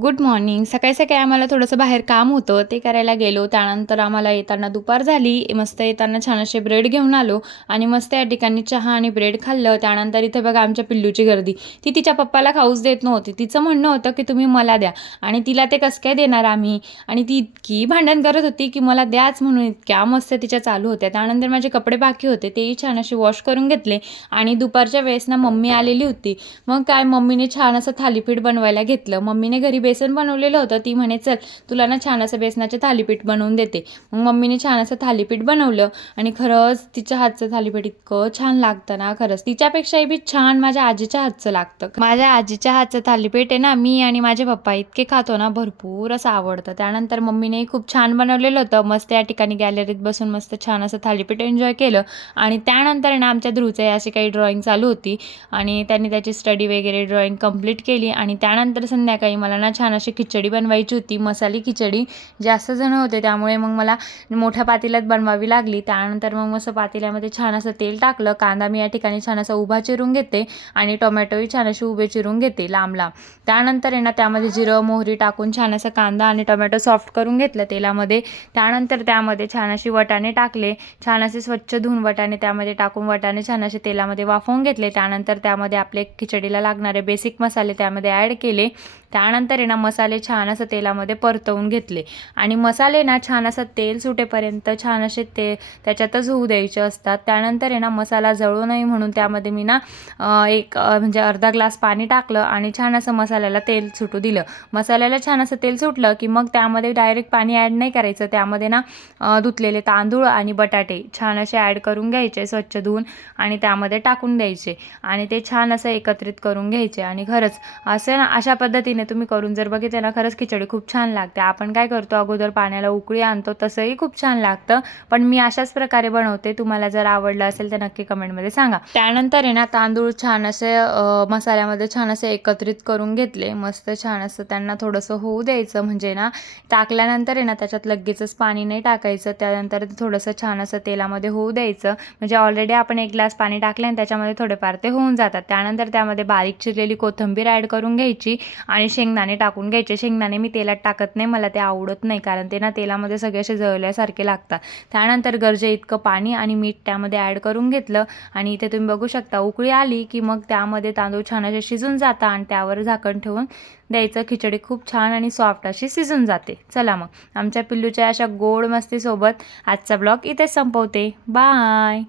Good morning. सकाळी-सकाळी आम्हाला थोडंसं बाहेर काम होतं, ते करायला गेलो. त्यानंतर आम्हाला येताना दुपार झाली. मस्त येताना छान असे ब्रेड घेऊन आलो आणि मस्त या ठिकाणी चहा आणि ब्रेड खाल्लं. त्यानंतर इथे बघा आमच्या पिल्लूची गर्दी. ती तिच्या पप्पाला खाऊच देत नव्हती. तिचं म्हणणं होतं, की तुम्ही मला द्या आणि तिला ते कसं काय देणार आम्ही? आणि ती इतकी भांडण करत होती, की मला द्याच म्हणून. इतक्या मस्त तिच्या चालू होत्या. त्यानंतर माझे कपडे बाकी होते, तेही छान असे वॉश करून घेतले आणि दुपारच्या वेळेस ना मम्मी आलेली होती. मग काय मम्मीने छान असं थालीपीठ बनवायला घेतलं. मम्मीने घरी बेसन बनवलेलं होतं. ती म्हणे चल तुला ना छान असं बेसनाचे थालीपीठ बनवून देते. मग मम्मीने छान असं थालीपीठ बनवलं आणि खरंच तिच्या हातचं थालीपीठ इतकं छान लागतं ना, खरंच तिच्यापेक्षाही बी छान माझ्या आजीच्या हातचं लागतं. माझ्या आजीच्या हातचं थालीपीठ आहे ना, मी आणि माझे पप्पा इतके खातो ना, भरपूर असं आवडतं. त्यानंतर मम्मीने खूप छान बनवलेलं होतं. मस्त या ठिकाणी गॅलरीत बसून मस्त छान असं थालीपीठ एन्जॉय केलं आणि त्यानंतर ना आमच्या ध्रुवचे अशी काही ड्रॉइंग चालू होती आणि त्यांनी त्याची स्टडी वगैरे ड्रॉइंग कंप्लीट केली आणि त्यानंतर संध्याकाळी मला ना छान अशी खिचडी बनवायची होती, मसाली खिचडी. जास्त जण होते त्यामुळे मग मला मोठ्या पातेल्यात बनवावी लागली. त्यानंतर मग मस्त पातेल्यामध्ये छान असं तेल टाकलं. कांदा मी या ठिकाणी छान असा उभा चिरून घेते आणि टोमॅटोही छान असे उभे चिरून घेते लांब लांब. त्यानंतर आहे ना त्यामध्ये जिरं मोहरी टाकून छान असं कांदा आणि टोमॅटो सॉफ्ट करून घेतलं तेलामध्ये. त्यानंतर त्यामध्ये छान अशी वाटाणे टाकले. छान असे स्वच्छ धुवून वाटाणे त्यामध्ये टाकून वाटाणे छान असे तेलामध्ये वाफवून घेतले. त्यानंतर त्यामध्ये आपले खिचडीला लागणारे बेसिक मसाले त्यामध्ये ॲड केले. त्यानंतर आहे ना मसाले छान असं तेलामध्ये परतवून घेतले आणि मसाले ना छान असं तेल सुटेपर्यंत छान असे त्याच्यातच होऊ द्यायचे असतात. त्यानंतर आहे ना मसाला जळू नये म्हणून त्यामध्ये मी ना म्हणजे अर्धा ग्लास पाणी टाकलं आणि छान असं मसाल्याला तेल सुटू दिलं. मसाल्याला छान असं तेल सुटलं की मग त्यामध्ये डायरेक्ट पाणी ॲड नाही करायचं. त्यामध्ये ना धुतलेले तांदूळ आणि बटाटे छान असे ॲड करून घ्यायचे स्वच्छ धुवून आणि त्यामध्ये टाकून द्यायचे आणि ते छान असं एकत्रित करून घ्यायचे. आणि खरंच असं ना अशा पद्धतीने तुम्ही करून जर बघितलं ना, खरंच खिचडी खूप छान लागते. आपण काय करतो अगोदर पाण्याला उकळी आणतो, तसंही खूप छान लागतं, पण मी अशाच प्रकारे बनवते. तुम्हाला जर आवडलं असेल तर नक्की कमेंटमध्ये सांगा. त्यानंतर आहे ना तांदूळ छान असे मसाल्यामध्ये छान असे एकत्रित करून घेतले. मस्त छान असं त्यांना थोडंसं होऊ द्यायचं. म्हणजे ना टाकल्यानंतर आहे ना त्याच्यात लगेचच पाणी नाही टाकायचं. त्यानंतर थोडंसं छान असं तेलामध्ये होऊ द्यायचं. म्हणजे ऑलरेडी आपण 1 ग्लास पाणी टाकलं आणि त्याच्यामध्ये थोडेफार ते होऊन जातात. त्यानंतर त्यामध्ये बारीक चिरलेली कोथिंबीर ॲड करून घ्यायची आणि शेंगदाणे टाकून घ्यायचे. शेंगदाणे मी तेलात टाकत नाही, मला ते आवडत नाही, कारण ते ना तेलामध्ये सगळे असे जळल्यासारखे लागतात. त्यानंतर गरजे इतकं पाणी आणि मीठ त्यामध्ये ॲड करून घेतलं आणि इथे तुम्ही बघू शकता उकळी आली की मग त्यामध्ये तांदूळ छान असे शिजून जातात आणि त्यावर झाकण ठेवून द्यायचं. खिचडी खूप छान आणि सॉफ्ट अशी शिजून जाते. चला मग आमच्या पिल्लूच्या अशा गोड मस्तीसोबत आजचा ब्लॉग इथेच संपवते. बाय.